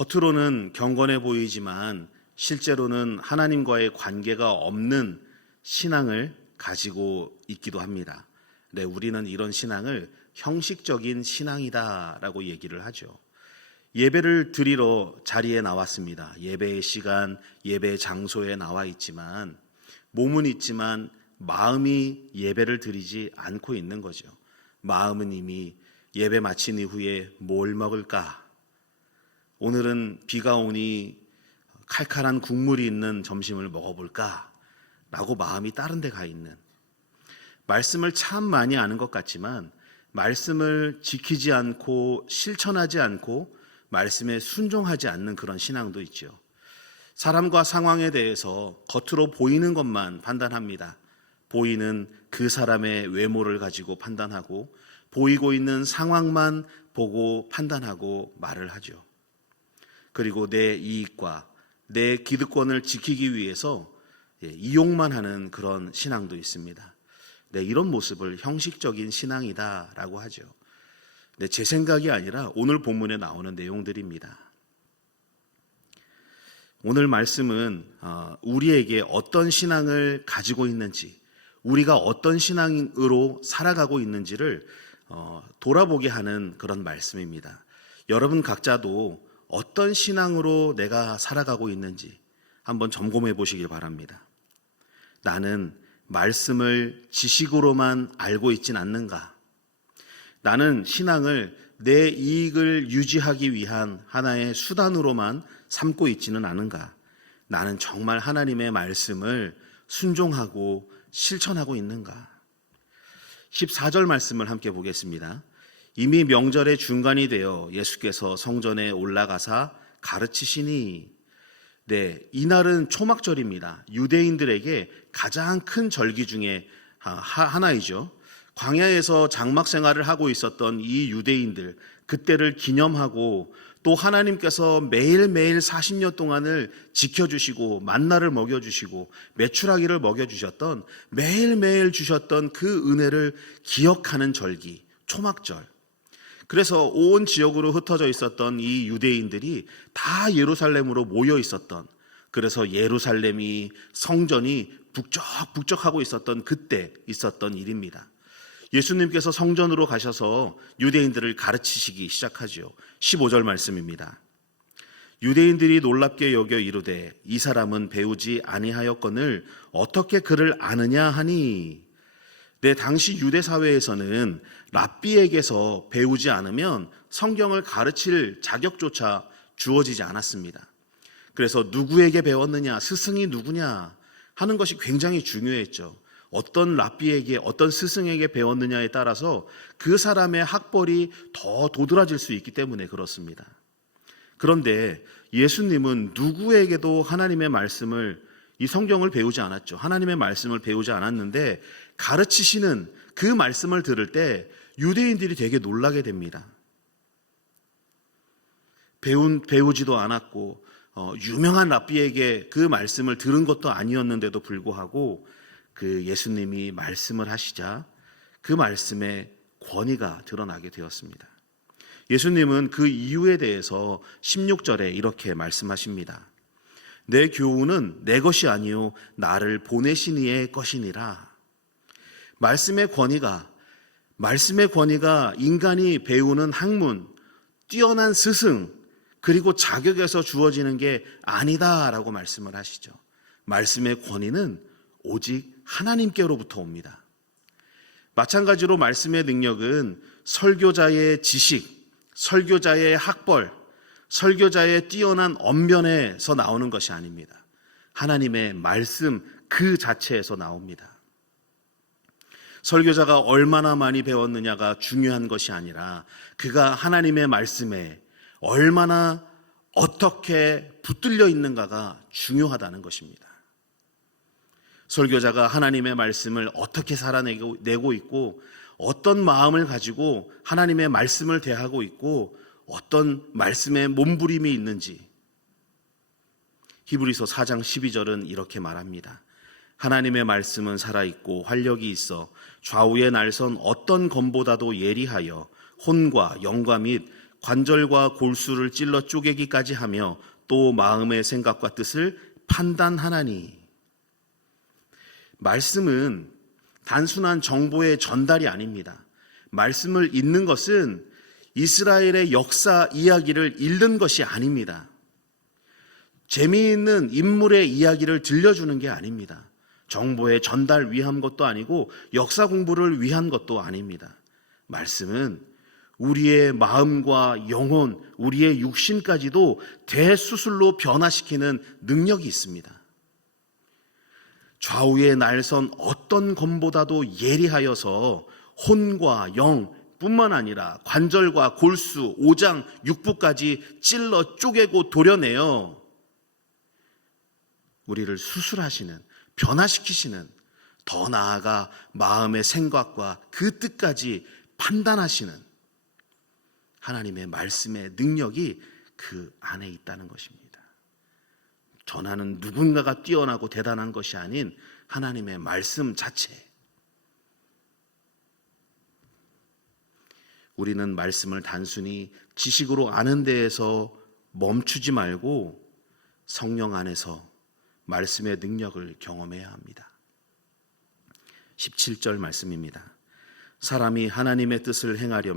겉으로는 경건해 보이지만 실제로는 하나님과의 관계가 없는 신앙을 가지고 있기도 합니다. 네, 우리는 이런 신앙을 형식적인 신앙이다라고 얘기를 하죠. 예배를 드리러 자리에 나왔습니다. 예배의 시간, 예배 장소에 나와 있지만 몸은 있지만 마음이 예배를 드리지 않고 있는 거죠. 마음은 이미 예배 마친 이후에 뭘 먹을까? 오늘은 비가 오니 칼칼한 국물이 있는 점심을 먹어볼까? 라고 마음이 다른 데 가 있는, 말씀을 참 많이 아는 것 같지만 말씀을 지키지 않고 실천하지 않고 말씀에 순종하지 않는 그런 신앙도 있죠. 사람과 상황에 대해서 겉으로 보이는 것만 판단합니다. 보이는 그 사람의 외모를 가지고 판단하고 보이고 있는 상황만 보고 판단하고 말을 하죠. 그리고 내 이익과 내 기득권을 지키기 위해서 이용만 하는 그런 신앙도 있습니다. 네, 이런 모습을 형식적인 신앙이다라고 하죠. 네, 제 생각이 아니라 오늘 본문에 나오는 내용들입니다. 오늘 말씀은 우리에게 어떤 신앙을 가지고 있는지, 우리가 어떤 신앙으로 살아가고 있는지를 돌아보게 하는 그런 말씀입니다. 여러분 각자도 어떤 신앙으로 내가 살아가고 있는지 한번 점검해 보시길 바랍니다. 나는 말씀을 지식으로만 알고 있진 않는가? 나는 신앙을 내 이익을 유지하기 위한 하나의 수단으로만 삼고 있지는 않은가? 나는 정말 하나님의 말씀을 순종하고 실천하고 있는가? 14절 말씀을 함께 보겠습니다. 이미 명절의 중간이 되어 예수께서 성전에 올라가사 가르치시니, 네, 이날은 초막절입니다. 유대인들에게 가장 큰 절기 중에 하나이죠. 광야에서 장막 생활을 하고 있었던 이 유대인들, 그때를 기념하고 또 하나님께서 매일매일 40년 동안을 지켜주시고 만나를 먹여주시고 메추라기를 먹여주셨던, 매일매일 주셨던 그 은혜를 기억하는 절기, 초막절. 그래서 온 지역으로 흩어져 있었던 이 유대인들이 다 예루살렘으로 모여 있었던, 그래서 예루살렘이, 성전이 북적북적하고 있었던 그때 있었던 일입니다. 예수님께서 성전으로 가셔서 유대인들을 가르치시기 시작하죠. 15절 말씀입니다. 유대인들이 놀랍게 여겨 이르되 이 사람은 배우지 아니하였거늘 어떻게 그를 아느냐 하니, 네, 당시 유대 사회에서는 랍비에게서 배우지 않으면 성경을 가르칠 자격조차 주어지지 않았습니다. 그래서 누구에게 배웠느냐, 스승이 누구냐 하는 것이 굉장히 중요했죠. 어떤 랍비에게, 어떤 스승에게 배웠느냐에 따라서 그 사람의 학벌이 더 도드라질 수 있기 때문에 그렇습니다. 그런데 예수님은 누구에게도 하나님의 말씀을, 이 성경을 배우지 않았죠. 하나님의 말씀을 배우지 않았는데 가르치시는 그 말씀을 들을 때 유대인들이 되게 놀라게 됩니다. 배우지도 않았고 유명한 랍비에게 그 말씀을 들은 것도 아니었는데도 불구하고 그 예수님이 말씀을 하시자 그 말씀의 권위가 드러나게 되었습니다. 예수님은 그 이유에 대해서 16절에 이렇게 말씀하십니다. 내 교훈은 내 것이 아니요 나를 보내신 이의 것이니라. 말씀의 권위가 인간이 배우는 학문, 뛰어난 스승, 그리고 자격에서 주어지는 게 아니다라고 말씀을 하시죠. 말씀의 권위는 오직 하나님께로부터 옵니다. 마찬가지로 말씀의 능력은 설교자의 지식, 설교자의 학벌, 설교자의 뛰어난 언변에서 나오는 것이 아닙니다. 하나님의 말씀 그 자체에서 나옵니다. 설교자가 얼마나 많이 배웠느냐가 중요한 것이 아니라 그가 하나님의 말씀에 얼마나 어떻게 붙들려 있는가가 중요하다는 것입니다. 설교자가 하나님의 말씀을 어떻게 살아내고 있고 어떤 마음을 가지고 하나님의 말씀을 대하고 있고 어떤 말씀에 몸부림이 있는지, 히브리서 4장 12절은 이렇게 말합니다. 하나님의 말씀은 살아있고 활력이 있어 좌우의 날선 어떤 검보다도 예리하여 혼과 영과 및 관절과 골수를 찔러 쪼개기까지 하며 또 마음의 생각과 뜻을 판단하나니. 말씀은 단순한 정보의 전달이 아닙니다. 말씀을 읽는 것은 이스라엘의 역사 이야기를 읽는 것이 아닙니다. 재미있는 인물의 이야기를 들려주는 게 아닙니다. 정보의 전달 위한 것도 아니고 역사 공부를 위한 것도 아닙니다. 말씀은 우리의 마음과 영혼, 우리의 육신까지도 대수술로 변화시키는 능력이 있습니다. 좌우의 날선 어떤 검보다도 예리하여서 혼과 영 뿐만 아니라 관절과 골수, 오장, 육부까지 찔러 쪼개고 도려내어 우리를 수술하시는, 변화시키시는, 더 나아가 마음의 생각과 그 뜻까지 판단하시는 하나님의 말씀의 능력이 그 안에 있다는 것입니다. 전하는 누군가가 뛰어나고 대단한 것이 아닌 하나님의 말씀 자체. 우리는 말씀을 단순히 지식으로 아는 데에서 멈추지 말고 성령 안에서 말씀의 능력을 경험해야 합니다. 17절 말씀입니다. 사람이 하나님의 뜻을 행하려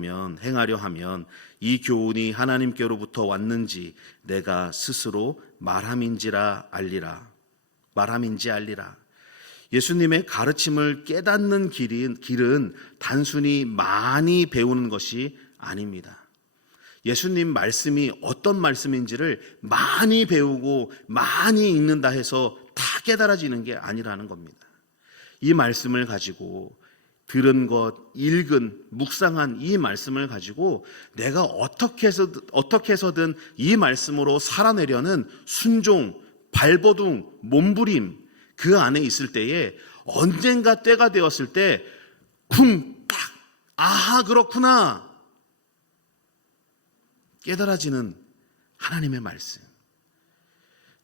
하면 이 교훈이 하나님께로부터 왔는지 내가 스스로 말함인지 알리라. 예수님의 가르침을 깨닫는 길은 단순히 많이 배우는 것이 아닙니다. 예수님 말씀이 어떤 말씀인지를 많이 배우고 많이 읽는다 해서 다 깨달아지는 게 아니라는 겁니다. 이 말씀을 가지고 들은 것, 읽은, 묵상한 이 말씀을 가지고 내가 어떻게 해서든 이 말씀으로 살아내려는 순종, 발버둥, 몸부림 그 안에 있을 때에 언젠가 때가 되었을 때 쿵! 딱! 아하 그렇구나! 깨달아지는 하나님의 말씀.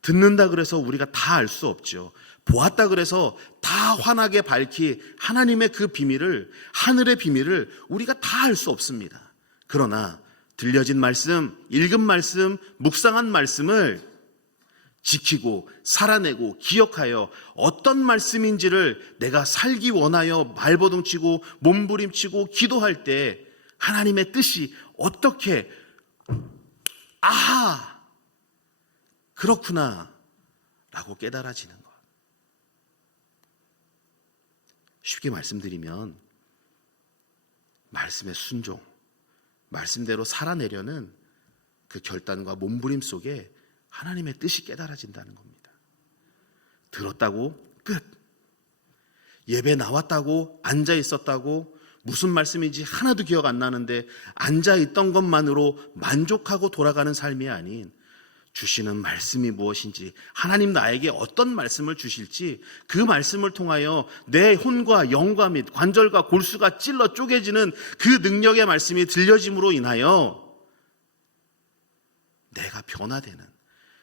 듣는다 그래서 우리가 다 알 수 없죠. 보았다 그래서 다 환하게 밝히 하나님의 그 비밀을, 하늘의 비밀을 우리가 다 알 수 없습니다. 그러나 들려진 말씀, 읽은 말씀, 묵상한 말씀을 지키고 살아내고 기억하여 어떤 말씀인지를 내가 살기 원하여 발버둥치고 몸부림치고 기도할 때 하나님의 뜻이 어떻게 아하 그렇구나 라고 깨달아지는 것. 쉽게 말씀드리면 말씀의 순종, 말씀대로 살아내려는 그 결단과 몸부림 속에 하나님의 뜻이 깨달아진다는 겁니다. 들었다고 끝. 예배 나왔다고 앉아 있었다고 무슨 말씀인지 하나도 기억 안 나는데 앉아 있던 것만으로 만족하고 돌아가는 삶이 아닌 주시는 말씀이 무엇인지, 하나님 나에게 어떤 말씀을 주실지 그 말씀을 통하여 내 혼과 영과 및 관절과 골수가 찔러 쪼개지는 그 능력의 말씀이 들려짐으로 인하여 내가 변화되는,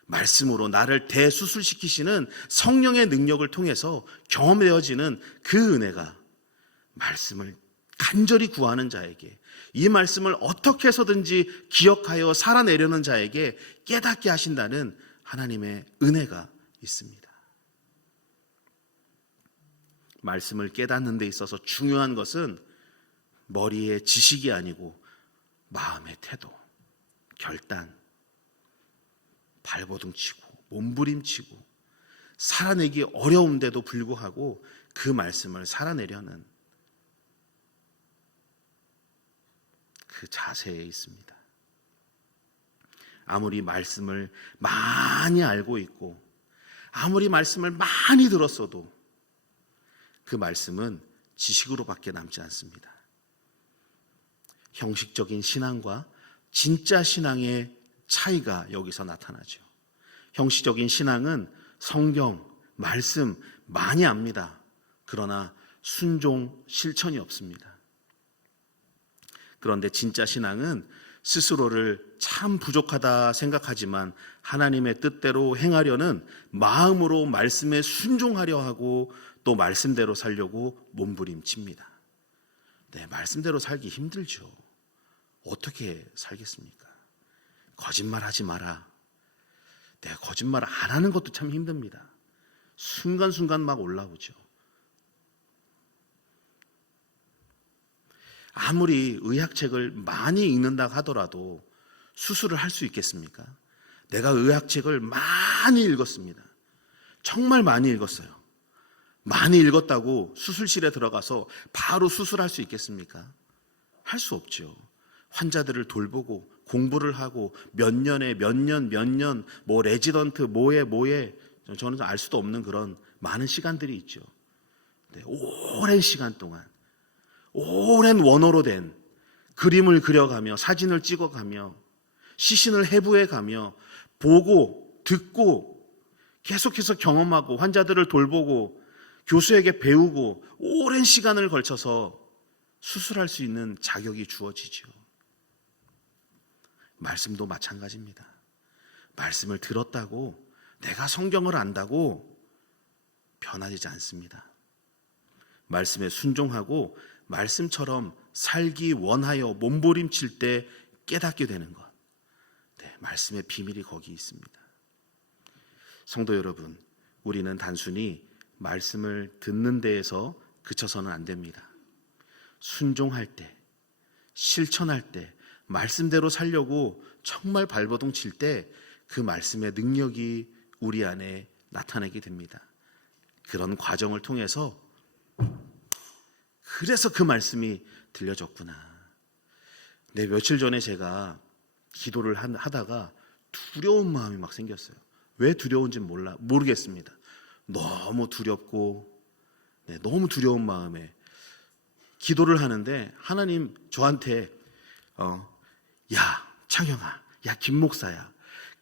말씀으로 나를 대수술시키시는 성령의 능력을 통해서 경험되어지는 그 은혜가 말씀을 간절히 구하는 자에게, 이 말씀을 어떻게 해서든지 기억하여 살아내려는 자에게 깨닫게 하신다는 하나님의 은혜가 있습니다. 말씀을 깨닫는 데 있어서 중요한 것은 머리의 지식이 아니고 마음의 태도, 결단, 발버둥치고 몸부림치고 살아내기 어려운데도 불구하고 그 말씀을 살아내려는 그 자세에 있습니다. 아무리 말씀을 많이 알고 있고 아무리 말씀을 많이 들었어도 그 말씀은 지식으로밖에 남지 않습니다. 형식적인 신앙과 진짜 신앙의 차이가 여기서 나타나죠. 형식적인 신앙은 성경, 말씀 많이 압니다. 그러나 순종, 실천이 없습니다. 그런데 진짜 신앙은 스스로를 참 부족하다 생각하지만 하나님의 뜻대로 행하려는 마음으로 말씀에 순종하려 하고 또 말씀대로 살려고 몸부림칩니다. 네, 말씀대로 살기 힘들죠. 어떻게 살겠습니까? 거짓말하지 마라. 내가 거짓말 안 하는 것도 참 힘듭니다. 순간순간 막 올라오죠. 아무리 의학책을 많이 읽는다 하더라도 수술을 할 수 있겠습니까? 내가 의학책을 많이 읽었습니다. 정말 많이 읽었어요. 많이 읽었다고 수술실에 들어가서 바로 수술할 수 있겠습니까? 할 수 없죠. 환자들을 돌보고 공부를 하고 몇 년에 몇 년, 뭐 레지던트 뭐에 저는 알 수도 없는 그런 많은 시간들이 있죠. 네, 오랜 시간 동안 오랜 원어로 된 그림을 그려가며 사진을 찍어가며 시신을 해부해가며 보고 듣고 계속해서 경험하고 환자들을 돌보고 교수에게 배우고 오랜 시간을 걸쳐서 수술할 수 있는 자격이 주어지죠. 말씀도 마찬가지입니다. 말씀을 들었다고 내가 성경을 안다고 변화되지 않습니다. 말씀에 순종하고 말씀처럼 살기 원하여 몸부림칠 때 깨닫게 되는 것. 네, 말씀의 비밀이 거기 있습니다. 성도 여러분, 우리는 단순히 말씀을 듣는 데에서 그쳐서는 안 됩니다. 순종할 때, 실천할 때, 말씀대로 살려고 정말 발버둥 칠 때 그 말씀의 능력이 우리 안에 나타나게 됩니다. 그런 과정을 통해서 그래서 그 말씀이 들려졌구나. 네, 며칠 전에 제가 기도를 하다가 두려운 마음이 막 생겼어요. 왜 두려운지 모르겠습니다. 너무 두렵고 너무 두려운 마음에 기도를 하는데 하나님 저한테 야 창영아, 야 김 목사야,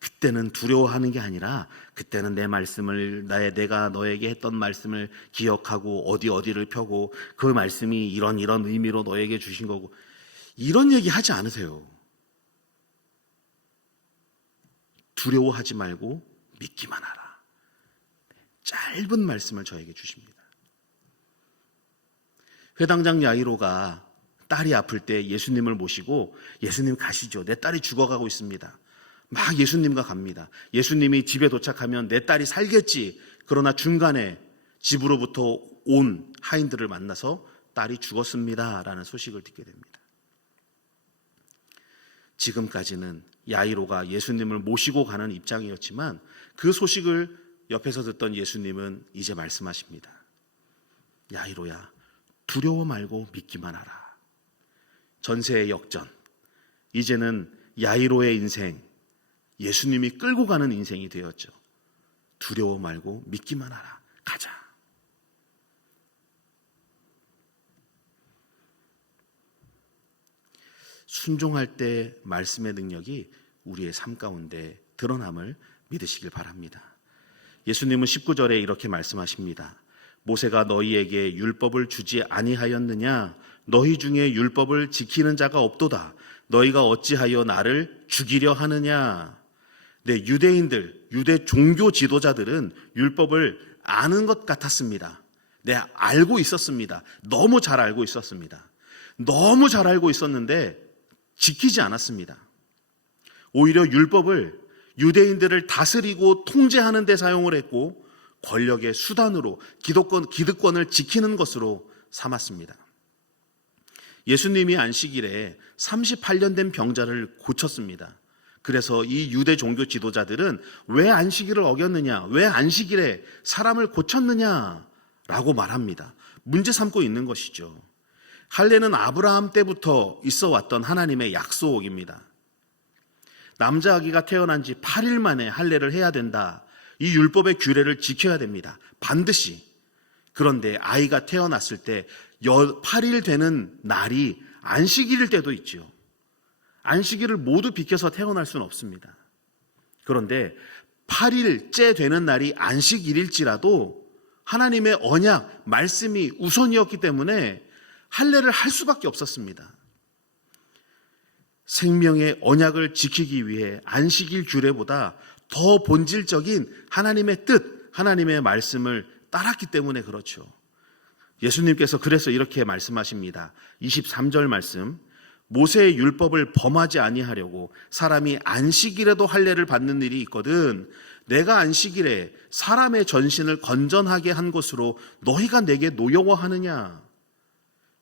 그때는 두려워하는 게 아니라 그때는 내 말씀을 내가 너에게 했던 말씀을 기억하고 어디를 펴고 그 말씀이 이런 의미로 너에게 주신 거고 이런 얘기 하지 않으세요. 두려워하지 말고 믿기만 하라. 짧은 말씀을 저에게 주십니다. 회당장 야이로가 딸이 아플 때 예수님을 모시고 예수님 가시죠. 내 딸이 죽어가고 있습니다. 막 예수님과 갑니다. 예수님이 집에 도착하면 내 딸이 살겠지. 그러나 중간에 집으로부터 온 하인들을 만나서 딸이 죽었습니다 라는 소식을 듣게 됩니다. 지금까지는 야이로가 예수님을 모시고 가는 입장이었지만 그 소식을 옆에서 듣던 예수님은 이제 말씀하십니다. 야이로야, 두려워 말고 믿기만 하라. 전세의 역전, 이제는 야이로의 인생, 예수님이 끌고 가는 인생이 되었죠. 두려워 말고 믿기만 하라. 가자. 순종할 때 말씀의 능력이 우리의 삶 가운데 드러남을 믿으시길 바랍니다. 예수님은 19절에 이렇게 말씀하십니다. 모세가 너희에게 율법을 주지 아니하였느냐? 너희 중에 율법을 지키는 자가 없도다. 너희가 어찌하여 나를 죽이려 하느냐? 네, 유대인들, 유대 종교 지도자들은 율법을 아는 것 같았습니다. 네, 알고 있었습니다. 너무 잘 알고 있었습니다. 너무 잘 알고 있었는데 지키지 않았습니다. 오히려 율법을 유대인들을 다스리고 통제하는 데 사용을 했고 권력의 수단으로 기득권을 지키는 것으로 삼았습니다. 예수님이 안식일에 38년 된 병자를 고쳤습니다. 그래서 이 유대 종교 지도자들은 왜 안식일을 어겼느냐, 왜 안식일에 사람을 고쳤느냐라고 말합니다. 문제 삼고 있는 것이죠. 할례는 아브라함 때부터 있어 왔던 하나님의 약속입니다. 남자 아기가 태어난 지 8일 만에 할례를 해야 된다. 이 율법의 규례를 지켜야 됩니다. 반드시. 그런데 아이가 태어났을 때 8일 되는 날이 안식일일 때도 있죠. 안식일을 모두 비켜서 태어날 수는 없습니다. 그런데 8일째 되는 날이 안식일일지라도 하나님의 언약, 말씀이 우선이었기 때문에 할례를 할 수밖에 없었습니다. 생명의 언약을 지키기 위해 안식일 규례보다 더 본질적인 하나님의 뜻, 하나님의 말씀을 따랐기 때문에 그렇죠. 예수님께서 그래서 이렇게 말씀하십니다. 23절 말씀, 모세의 율법을 범하지 아니하려고 사람이 안식일에도 할례를 받는 일이 있거든 내가 안식일에 사람의 전신을 건전하게 한 것으로 너희가 내게 노여워하느냐.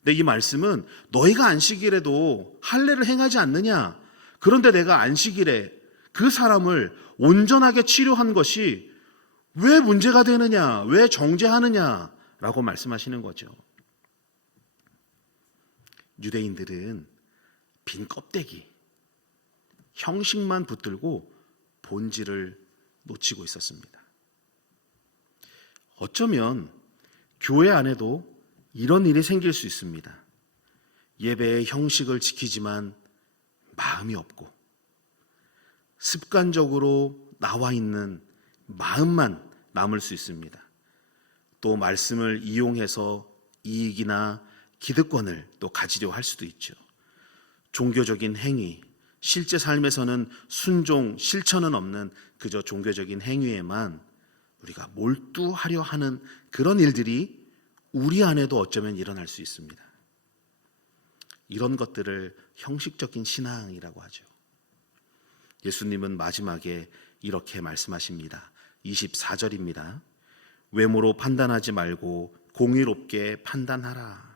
네, 이 말씀은 너희가 안식일에도 할례를 행하지 않느냐. 그런데 내가 안식일에 그 사람을 온전하게 치료한 것이 왜 문제가 되느냐, 왜 정죄하느냐라고 말씀하시는 거죠. 유대인들은 빈 껍데기, 형식만 붙들고 본질을 놓치고 있었습니다. 어쩌면 교회 안에도 이런 일이 생길 수 있습니다. 예배의 형식을 지키지만 마음이 없고 습관적으로 나와 있는 마음만 남을 수 있습니다. 또 말씀을 이용해서 이익이나 기득권을 또 가지려 할 수도 있죠. 종교적인 행위, 실제 삶에서는 순종, 실천은 없는 그저 종교적인 행위에만 우리가 몰두하려 하는 그런 일들이 우리 안에도 어쩌면 일어날 수 있습니다. 이런 것들을 형식적인 신앙이라고 하죠. 예수님은 마지막에 이렇게 말씀하십니다. 24절입니다. 외모로 판단하지 말고 공의롭게 판단하라.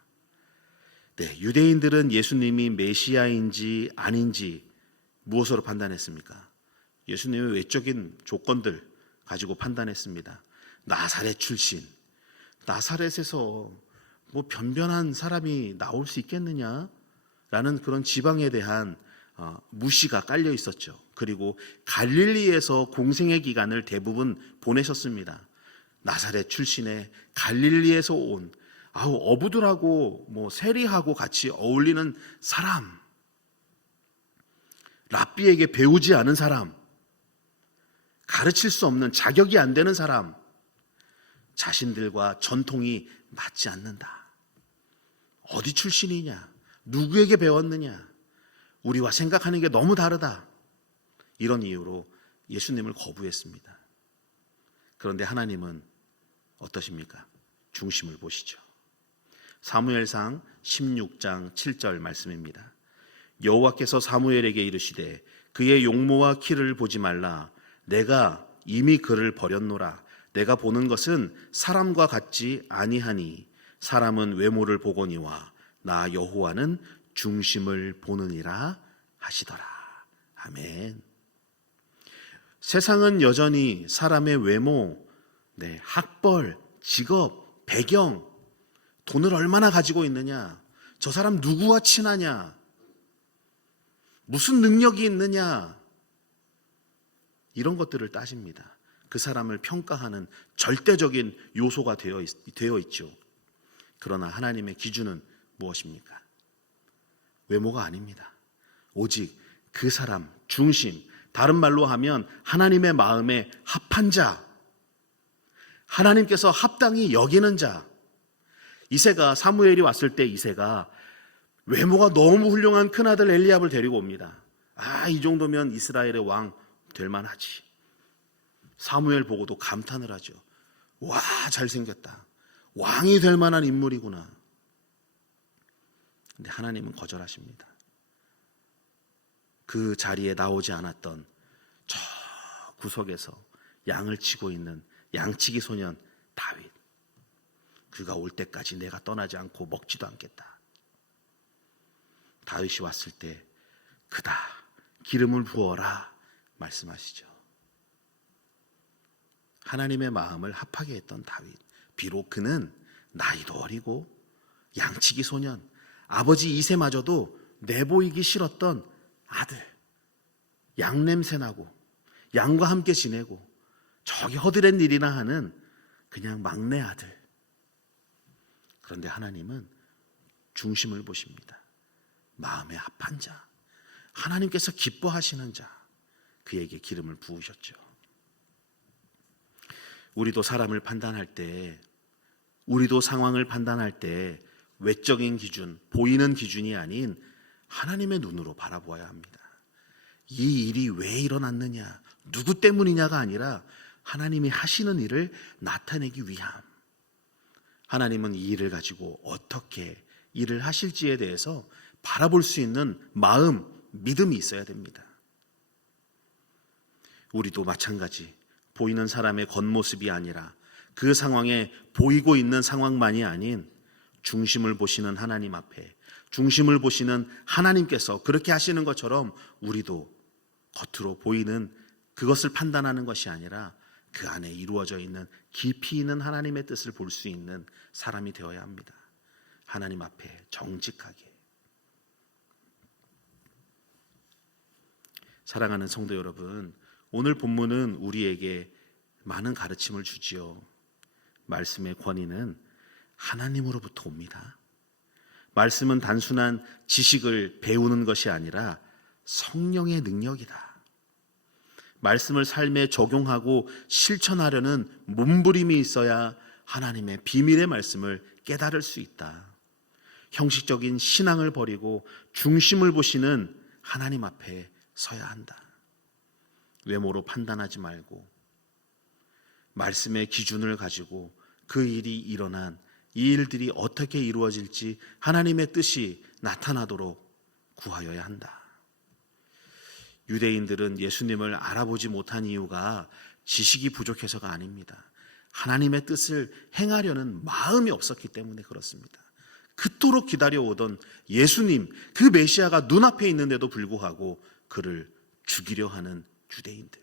네, 유대인들은 예수님이 메시아인지 아닌지 무엇으로 판단했습니까? 예수님의 외적인 조건들 가지고 판단했습니다. 나사렛 출신, 나사렛에서 뭐 변변한 사람이 나올 수 있겠느냐라는 그런 지방에 대한 무시가 깔려 있었죠. 그리고 갈릴리에서 공생의 기간을 대부분 보내셨습니다. 나사렛 출신의 갈릴리에서 온 어부들하고 뭐 세리하고 같이 어울리는 사람, 랍비에게 배우지 않은 사람, 가르칠 수 없는 자격이 안 되는 사람, 자신들과 전통이 맞지 않는다. 어디 출신이냐? 누구에게 배웠느냐? 우리와 생각하는 게 너무 다르다. 이런 이유로 예수님을 거부했습니다. 그런데 하나님은 어떠십니까? 중심을 보시죠. 사무엘상 16장 7절 말씀입니다. 여호와께서 사무엘에게 이르시되 그의 용모와 키를 보지 말라. 내가 이미 그를 버렸노라. 내가 보는 것은 사람과 같지 아니하니 사람은 외모를 보거니와 나 여호와는 중심을 보느니라 하시더라. 아멘. 세상은 여전히 사람의 외모, 학벌, 직업, 배경, 돈을 얼마나 가지고 있느냐, 저 사람 누구와 친하냐, 무슨 능력이 있느냐, 이런 것들을 따집니다. 그 사람을 평가하는 절대적인 요소가 되어 있죠. 그러나 하나님의 기준은 무엇입니까? 외모가 아닙니다. 오직 그 사람 중심, 다른 말로 하면 하나님의 마음에 합한 자, 하나님께서 합당히 여기는 자. 이새가 사무엘이 왔을 때 이새가 외모가 너무 훌륭한 큰아들 엘리압을 데리고 옵니다. 이 정도면 이스라엘의 왕 될 만하지. 사무엘 보고도 감탄을 하죠. 와, 잘생겼다. 왕이 될 만한 인물이구나. 근데 하나님은 거절하십니다. 그 자리에 나오지 않았던 저 구석에서 양을 치고 있는 양치기 소년 다윗. 그가 올 때까지 내가 떠나지 않고 먹지도 않겠다. 다윗이 왔을 때 그다, 기름을 부어라 말씀하시죠. 하나님의 마음을 합하게 했던 다윗. 비록 그는 나이도 어리고 양치기 소년, 아버지 이새마저도 내보이기 싫었던 아들, 양 냄새나고 양과 함께 지내고 저기 허드렛 일이나 하는 그냥 막내 아들. 그런데 하나님은 중심을 보십니다. 마음에 합한 자, 하나님께서 기뻐하시는 자, 그에게 기름을 부으셨죠. 우리도 사람을 판단할 때, 우리도 상황을 판단할 때 외적인 기준, 보이는 기준이 아닌 하나님의 눈으로 바라보아야 합니다. 이 일이 왜 일어났느냐, 누구 때문이냐가 아니라 하나님이 하시는 일을 나타내기 위함. 하나님은 이 일을 가지고 어떻게 일을 하실지에 대해서 바라볼 수 있는 마음, 믿음이 있어야 됩니다. 우리도 마찬가지, 보이는 사람의 겉모습이 아니라 그 상황에 보이고 있는 상황만이 아닌 중심을 보시는 하나님 앞에, 중심을 보시는 하나님께서 그렇게 하시는 것처럼 우리도 겉으로 보이는 그것을 판단하는 것이 아니라 그 안에 이루어져 있는 깊이 있는 하나님의 뜻을 볼 수 있는 사람이 되어야 합니다. 하나님 앞에 정직하게. 사랑하는 성도 여러분, 오늘 본문은 우리에게 많은 가르침을 주지요. 말씀의 권위는 하나님으로부터 옵니다. 말씀은 단순한 지식을 배우는 것이 아니라 성령의 능력이다. 말씀을 삶에 적용하고 실천하려는 몸부림이 있어야 하나님의 비밀의 말씀을 깨달을 수 있다. 형식적인 신앙을 버리고 중심을 보시는 하나님 앞에 서야 한다. 외모로 판단하지 말고 말씀의 기준을 가지고 그 일이 일어난 이 일들이 어떻게 이루어질지 하나님의 뜻이 나타나도록 구하여야 한다. 유대인들은 예수님을 알아보지 못한 이유가 지식이 부족해서가 아닙니다. 하나님의 뜻을 행하려는 마음이 없었기 때문에 그렇습니다. 그토록 기다려오던 예수님, 그 메시아가 눈앞에 있는데도 불구하고 그를 죽이려 하는 유대인들.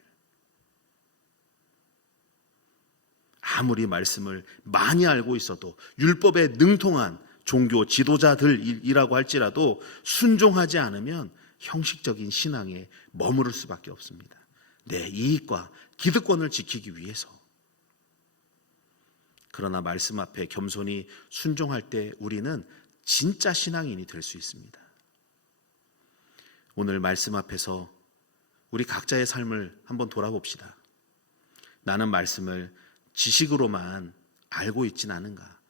아무리 말씀을 많이 알고 있어도 율법에 능통한 종교 지도자들이라고 할지라도 순종하지 않으면 형식적인 신앙에 머무를 수밖에 없습니다. 내 이익과 기득권을 지키기 위해서. 그러나 말씀 앞에 겸손히 순종할 때 우리는 진짜 신앙인이 될 수 있습니다. 오늘 말씀 앞에서 우리 각자의 삶을 한번 돌아봅시다. 나는 말씀을 지식으로만 알고 있진 않은가?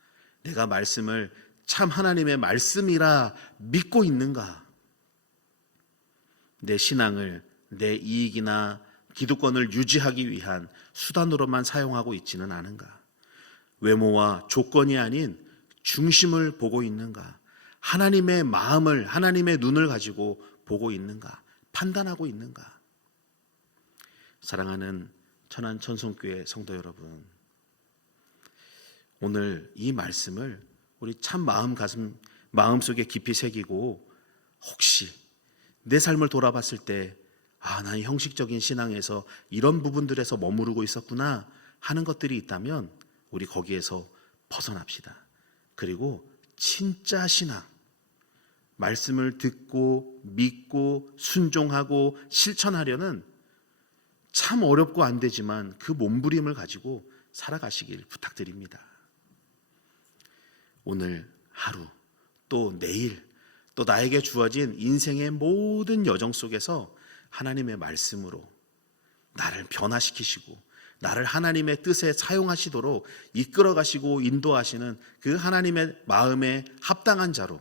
내가 말씀을 참 하나님의 말씀이라 믿고 있는가? 내 신앙을 내 이익이나 기득권을 유지하기 위한 수단으로만 사용하고 있지는 않은가? 외모와 조건이 아닌 중심을 보고 있는가? 하나님의 마음을, 하나님의 눈을 가지고 보고 있는가? 판단하고 있는가? 사랑하는 천안천송교회 성도 여러분, 오늘 이 말씀을 우리 참 마음속에 깊이 새기고 혹시 내 삶을 돌아봤을 때 난 형식적인 신앙에서 이런 부분들에서 머무르고 있었구나 하는 것들이 있다면 우리 거기에서 벗어납시다. 그리고 진짜 신앙, 말씀을 듣고 믿고 순종하고 실천하려는 참 어렵고 안 되지만 그 몸부림을 가지고 살아가시길 부탁드립니다. 오늘 하루, 또 내일, 또 나에게 주어진 인생의 모든 여정 속에서 하나님의 말씀으로 나를 변화시키시고 나를 하나님의 뜻에 사용하시도록 이끌어 가시고 인도하시는 그 하나님의 마음에 합당한 자로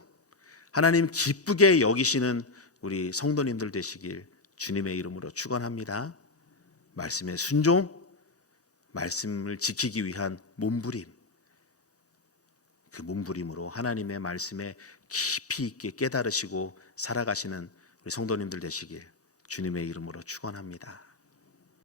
하나님 기쁘게 여기시는 우리 성도님들 되시길 주님의 이름으로 축원합니다. 말씀의 순종, 말씀을 지키기 위한 몸부림, 그 몸부림으로 하나님의 말씀에 깊이 있게 깨달으시고 살아가시는 우리 성도님들 되시길 주님의 이름으로 축원합니다.